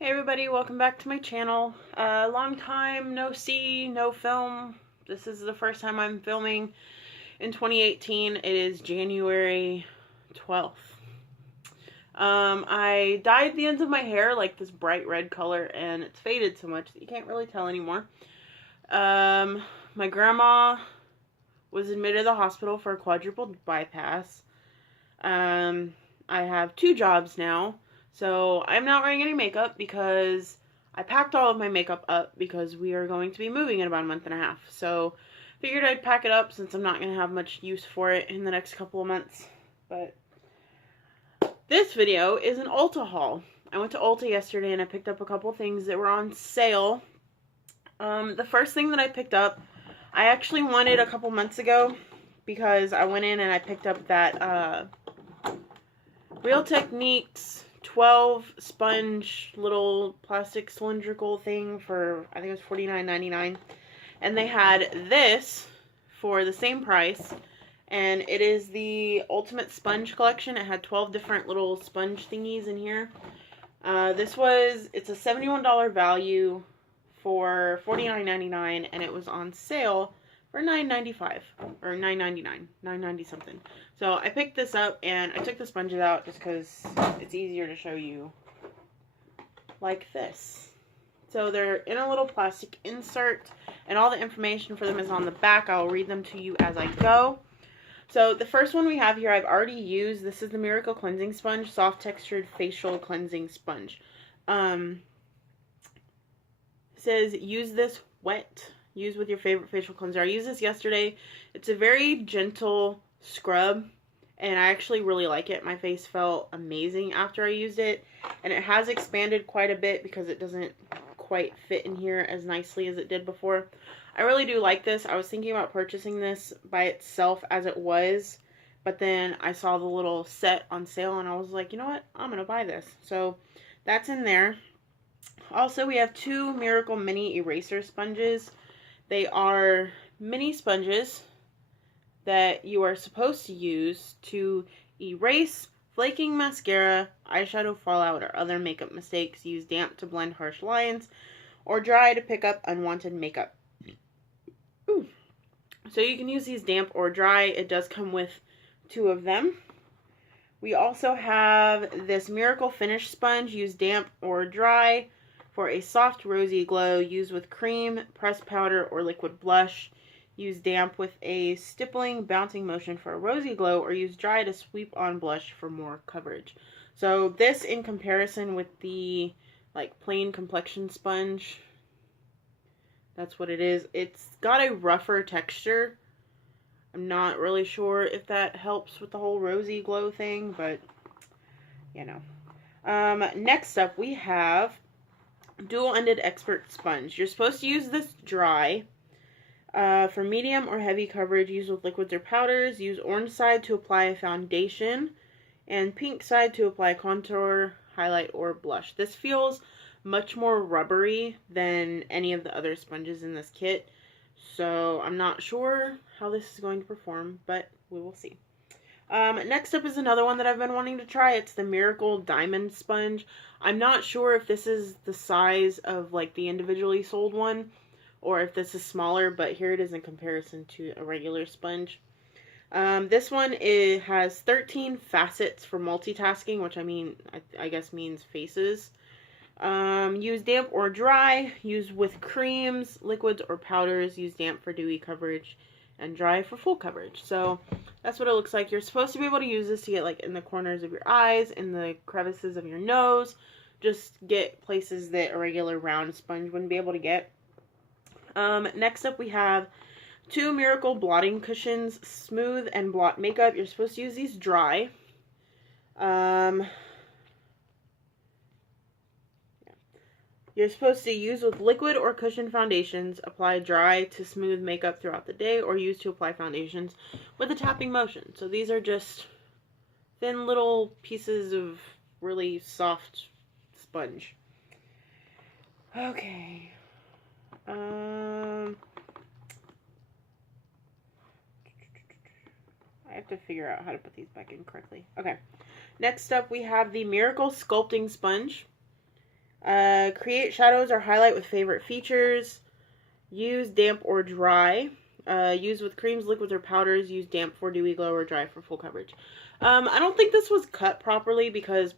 Hey everybody, welcome back to my channel. Long time no see, no film. This is the first time I'm filming in 2018. It is January 12th. I dyed the ends of my hair like this bright red color and it's faded so much that you can't really tell anymore. My grandma was admitted to the hospital for a quadruple bypass. I have 2 jobs now. So I'm not wearing any makeup because I packed all of my makeup up because we are going to be moving in about a month and a half. So figured I'd pack it up since I'm not going to have much use for it in the next couple of months. But this video is an ULTA haul. I went to ULTA yesterday and I picked up a couple things that were on sale. The first thing that I picked up, I actually wanted a couple months ago because I went in and I picked up that Real Techniques 12 sponge little plastic cylindrical thing for, I think it was $49.99. And they had this for the same price. And it is the Ultimate Sponge Collection. It had 12 different little sponge thingies in here. It's a $71 value for $49.99. And it was on sale for $9.95 or $9.99, $9.90 something. So I picked this up and I took the sponges out just because it's easier to show you like this. So they're in a little plastic insert and all the information for them is on the back. I'll read them to you as I go. So the first one we have here I've already used. This is the Miracle Cleansing Sponge, Soft Textured Facial Cleansing Sponge. It says use this wet. Use with your favorite facial cleanser. I used this yesterday. It's a very gentle scrub, and I actually really like it. My face felt amazing after I used it, and it has expanded quite a bit because it doesn't quite fit in here as nicely as it did before. I really do like this. I was thinking about purchasing this by itself as it was, but then I saw the little set on sale, and I was like, you know what? I'm going to buy this. So that's in there. Also, we have 2 Miracle Mini Eraser Sponges. They are mini sponges that you are supposed to use to erase flaking mascara, eyeshadow fallout, or other makeup mistakes. Use damp to blend harsh lines, or dry to pick up unwanted makeup. Ooh. So you can use these damp or dry. It does come with 2 of them. We also have this Miracle Finish Sponge. Use damp or dry for a soft rosy glow. Use with cream, pressed powder, or liquid blush. Use damp with a stippling, bouncing motion for a rosy glow, or use dry to sweep on blush for more coverage. So this, in comparison with the plain complexion sponge, that's what it is. It's got a rougher texture. I'm not really sure if that helps with the whole rosy glow thing, but you know. Next up we have Dual-Ended Expert Sponge. You're supposed to use this dry. For medium or heavy coverage, use with liquids or powders. Use orange side to apply a foundation, and pink side to apply contour, highlight, or blush. This feels much more rubbery than any of the other sponges in this kit, so I'm not sure how this is going to perform, but we will see. Next up is another one that I've been wanting to try. It's the Miracle Diamond Sponge. I'm not sure if this is the size of the individually sold one or if this is smaller, but here it is in comparison to a regular sponge. This one has 13 facets for multitasking, which I guess means faces. Use damp or dry. Use with creams, liquids, or powders. Use damp for dewy coverage and dry for full coverage. So that's what it looks like. You're supposed to be able to use this to get in the corners of your eyes, in the crevices of your nose. Just get places that a regular round sponge wouldn't be able to get. Next up we have 2 Miracle Blotting Cushions, Smooth and Blot Makeup. You're supposed to use these dry. You're supposed to use with liquid or cushion foundations, apply dry to smooth makeup throughout the day, or use to apply foundations with a tapping motion. So these are just thin little pieces of really soft sponge. Okay. I have to figure out how to put these back in correctly. Okay. Next up we have the Miracle Sculpting Sponge. Create shadows or highlight with favorite features. Use damp or dry. Use with creams, liquids, or powders. Use damp for dewy glow or dry for full coverage. I don't think this was cut properly because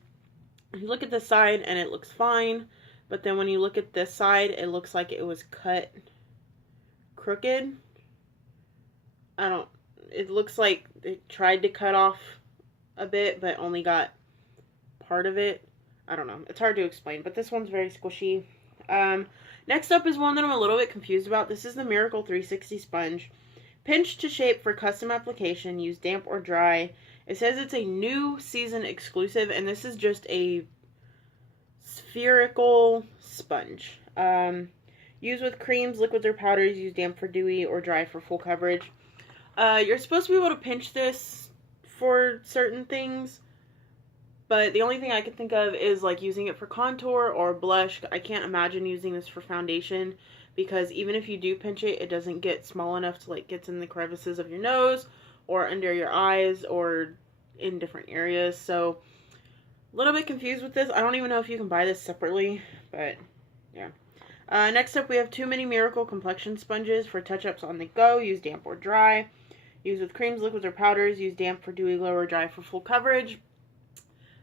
you look at this side and it looks fine. But then when you look at this side, it looks like it was cut crooked. It looks like it tried to cut off a bit, but only got part of it. I don't know. It's hard to explain, but this one's very squishy. Next up is one that I'm a little bit confused about. This is the Miracle 360 Sponge. Pinch to shape for custom application. Use damp or dry. It says it's a new season exclusive, and this is just a spherical sponge. Use with creams, liquids, or powders. Use damp for dewy or dry for full coverage. You're supposed to be able to pinch this for certain things, but the only thing I can think of is like using it for contour or blush. I can't imagine using this for foundation because even if you do pinch it, it doesn't get small enough to like get in the crevices of your nose or under your eyes or in different areas. So a little bit confused with this. I don't even know if you can buy this separately, but yeah. Next up, we have 2 mini Miracle complexion sponges for touch-ups on the go. Use damp or dry. Use with creams, liquids, or powders. Use damp for dewy glow or dry for full coverage.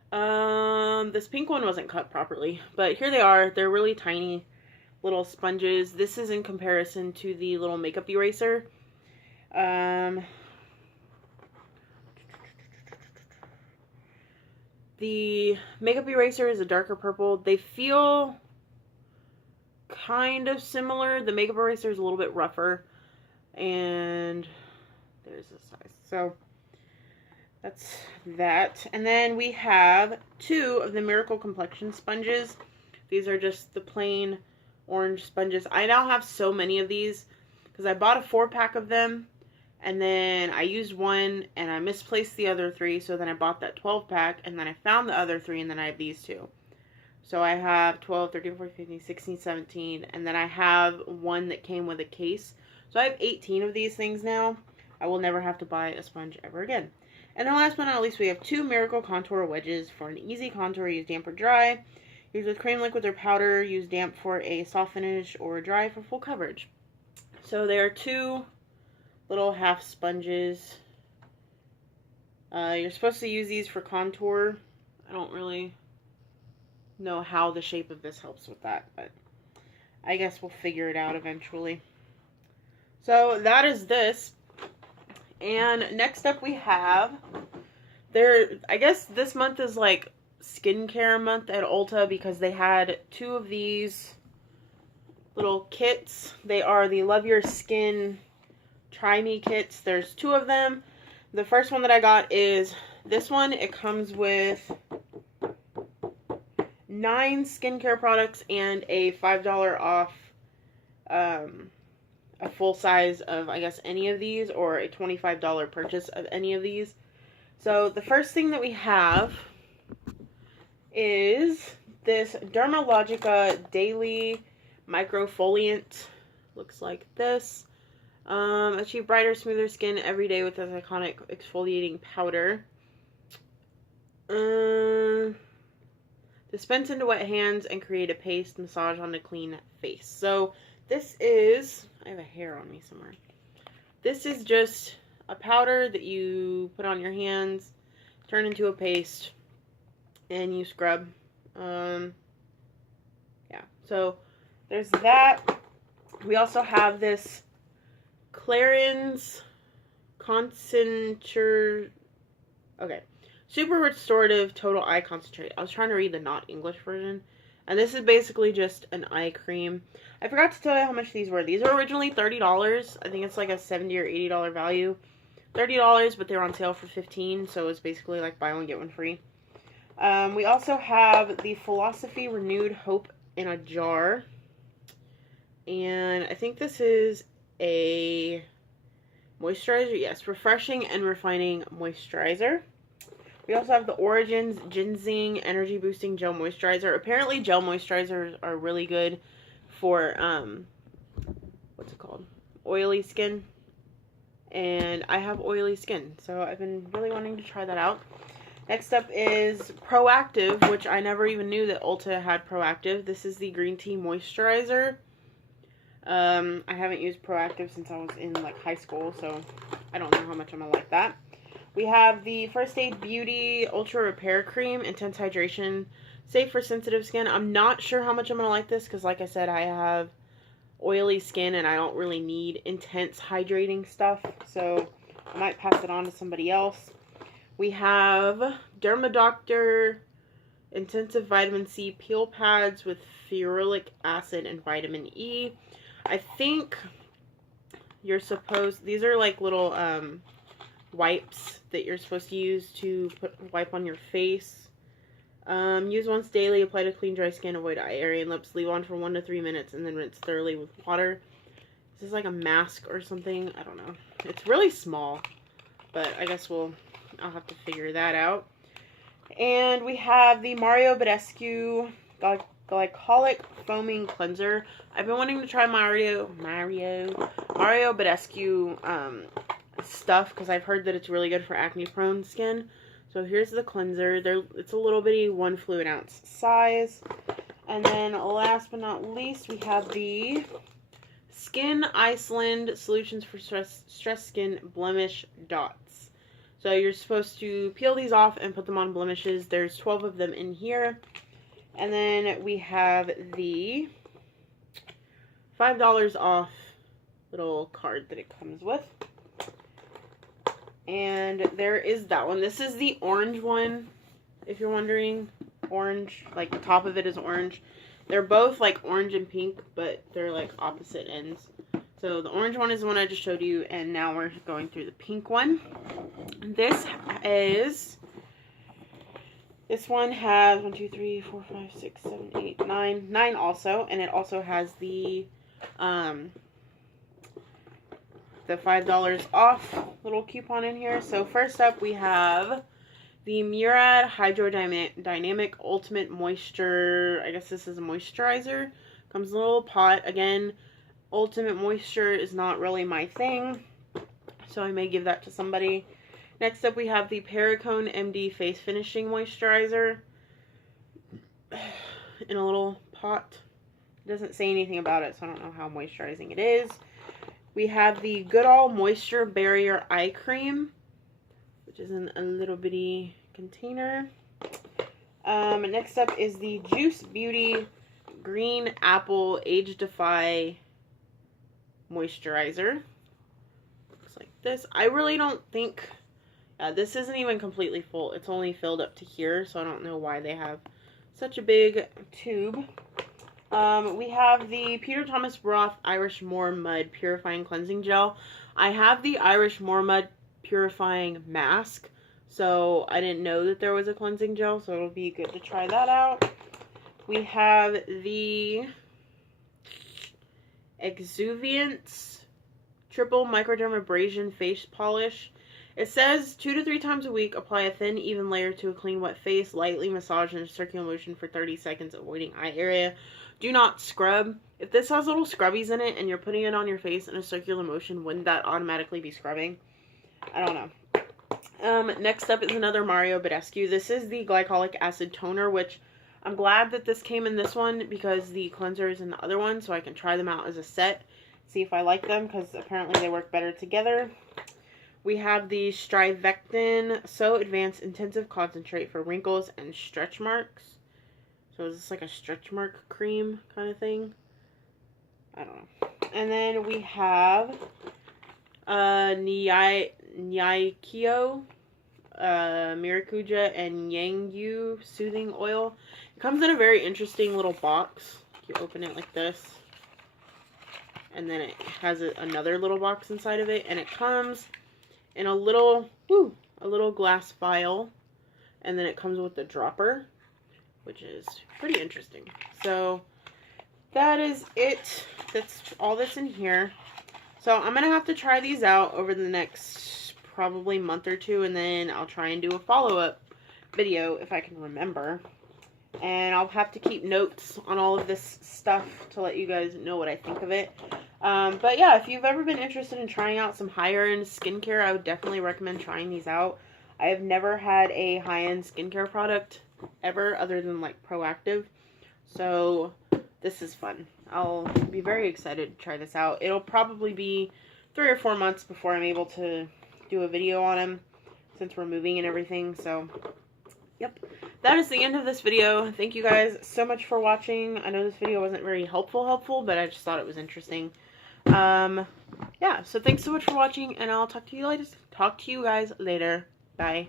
This pink one wasn't cut properly, but here they are. They're really tiny little sponges. This is in comparison to the little makeup eraser. The makeup eraser is a darker purple. They feel kind of similar. The makeup eraser is a little bit rougher, and there's the size. So that's that. And then we have 2 of the Miracle complexion sponges. These are just the plain orange sponges. I now have so many of these because I bought a 4-pack of them, and then I used one and I misplaced the other 3, so then I bought that 12-pack, and then I found the other 3, and then I have these 2. So I have 12, 13, 14, 15, 16, 17, and then I have one that came with a case. So I have 18 of these things now. I will never have to buy a sponge ever again. And then last but not least, we have 2 Miracle contour wedges for an easy contour. Use damp or dry. Use with cream, liquids, or powder. Use damp for a soft finish or dry for full coverage. So there are 2 little half sponges. You're supposed to use these for contour. I don't really know how the shape of this helps with that, but I guess we'll figure it out eventually. So that is this. And next up we have, I guess this month is like skincare month at Ulta because they had 2 of these little kits. They are the Love Your Skin Try Me kits. There's 2 of them. The first one that I got is this one. It comes with 9 skincare products and a $5 off a full size of, I guess, any of these, or a $25 purchase of any of these. So the first thing that we have is this Dermalogica Daily Microfoliant. Looks like this. Achieve brighter, smoother skin every day with this iconic exfoliating powder. Dispense into wet hands and create a paste. Massage on a clean face. So this is, I have a hair on me somewhere. This is just a powder that you put on your hands, turn into a paste, and you scrub. Yeah, so there's that. We also have this Clarins Concentrate. Okay. Super Restorative Total Eye Concentrate. I was trying to read the not English version. And this is basically just an eye cream. I forgot to tell you how much these were. These were originally $30. I think it's like a $70 or $80 value. $30, but they were on sale for $15, so it's basically like buy one, get one free. We also have the Philosophy Renewed Hope in a jar. And I think this is a moisturizer. Yes, refreshing and refining moisturizer. We also have the Origins Ginseng Energy Boosting Gel Moisturizer. Apparently gel moisturizers are really good for, what's it called? Oily skin. And I have oily skin, so I've been really wanting to try that out. Next up is Proactive, which I never even knew that Ulta had Proactive. This is the green tea moisturizer. I haven't used Proactive since I was in like high school, so I don't know how much I'm gonna like that. We have the First Aid Beauty Ultra Repair Cream, Intense Hydration, safe for sensitive skin. I'm not sure how much I'm gonna like this because, like I said, I have oily skin and I don't really need intense hydrating stuff, so I might pass it on to somebody else. We have Dermadoctor Intensive Vitamin C Peel Pads with ferulic acid and vitamin E. I think you're supposed, these are like little wipes that you're supposed to use to wipe on your face. Use once daily, apply to clean dry skin, avoid eye area and lips, leave on for 1 to 3 minutes, and then rinse thoroughly with water. This is like a mask or something, I don't know. It's really small, but I guess I'll have to figure that out. And we have the Mario Badescu Glycolic Foaming Cleanser. I've been wanting to try Mario Badescu stuff because I've heard that it's really good for acne-prone skin. So here's the cleanser. It's a little bitty 1 fluid ounce size. And then last but not least, we have the Skin Iceland Solutions for Stress Skin Blemish Dots. So you're supposed to peel these off and put them on blemishes. There's 12 of them in here. And then we have the $5 off little card that it comes with. And there is that one. This is the orange one, if you're wondering. Orange, like the top of it is orange. They're both like orange and pink, but they're like opposite ends. So the orange one is the one I just showed you, and now we're going through the pink one. This one has 1, 2, 3, 4, 5, 6, 7, 8, 9. 9 also, and it also has the $5 off little coupon in here. So first up we have the Murad Hydrodynamic Ultimate Moisture. I guess this is a moisturizer. Comes in a little pot. Again, Ultimate Moisture is not really my thing, so I may give that to somebody. Next up we have the Perricone MD Face Finishing Moisturizer in a little pot. It doesn't say anything about it, so I don't know how moisturizing it is. We have the Goodall Moisture Barrier Eye Cream, which is in a little bitty container. Next up is the Juice Beauty Green Apple Age Defy Moisturizer. Looks like this. I really don't think, this isn't even completely full. It's only filled up to here, so I don't know why they have such a big tube. We have the Peter Thomas Roth Irish Moor Mud Purifying Cleansing Gel. I have the Irish Moor Mud Purifying Mask, so I didn't know that there was a cleansing gel, so it'll be good to try that out. We have the Exuviance Triple Microdermabrasion Face Polish. It says 2 to 3 times a week, apply a thin, even layer to a clean, wet face, lightly massage in a circular motion for 30 seconds, avoiding eye area. Do not scrub. If this has little scrubbies in it and you're putting it on your face in a circular motion, wouldn't that automatically be scrubbing? I don't know. Next up is another Mario Badescu. This is the Glycolic Acid Toner, which I'm glad that this came in this one because the cleanser is in the other one, so I can try them out as a set, see if I like them, because apparently they work better together. We have the Strivectin So Advanced Intensive Concentrate for wrinkles and stretch marks. So is this like a stretch mark cream kind of thing? I don't know. And then we have Nyaikyo, Miracuja, and Yangyu Soothing Oil. It comes in a very interesting little box. You open it like this, and then it has another little box inside of it, and it comes in a little glass vial, and then it comes with the dropper, which is pretty interesting. So that is it. That's all that's in here. So I'm gonna have to try these out over the next probably month or two, and then I'll try and do a follow-up video if I can remember. And I'll have to keep notes on all of this stuff to let you guys know what I think of it. But yeah, if you've ever been interested in trying out some higher end skincare, I would definitely recommend trying these out. I have never had a high-end skincare product ever other than like Proactive. So this is fun. I'll be very excited to try this out. It'll probably be 3 or 4 months before I'm able to do a video on them since we're moving and everything. So yep, that is the end of this video. Thank you guys so much for watching. I know this video wasn't very helpful, but I just thought it was interesting. Yeah, so thanks so much for watching, and I'll talk to you guys later. Bye.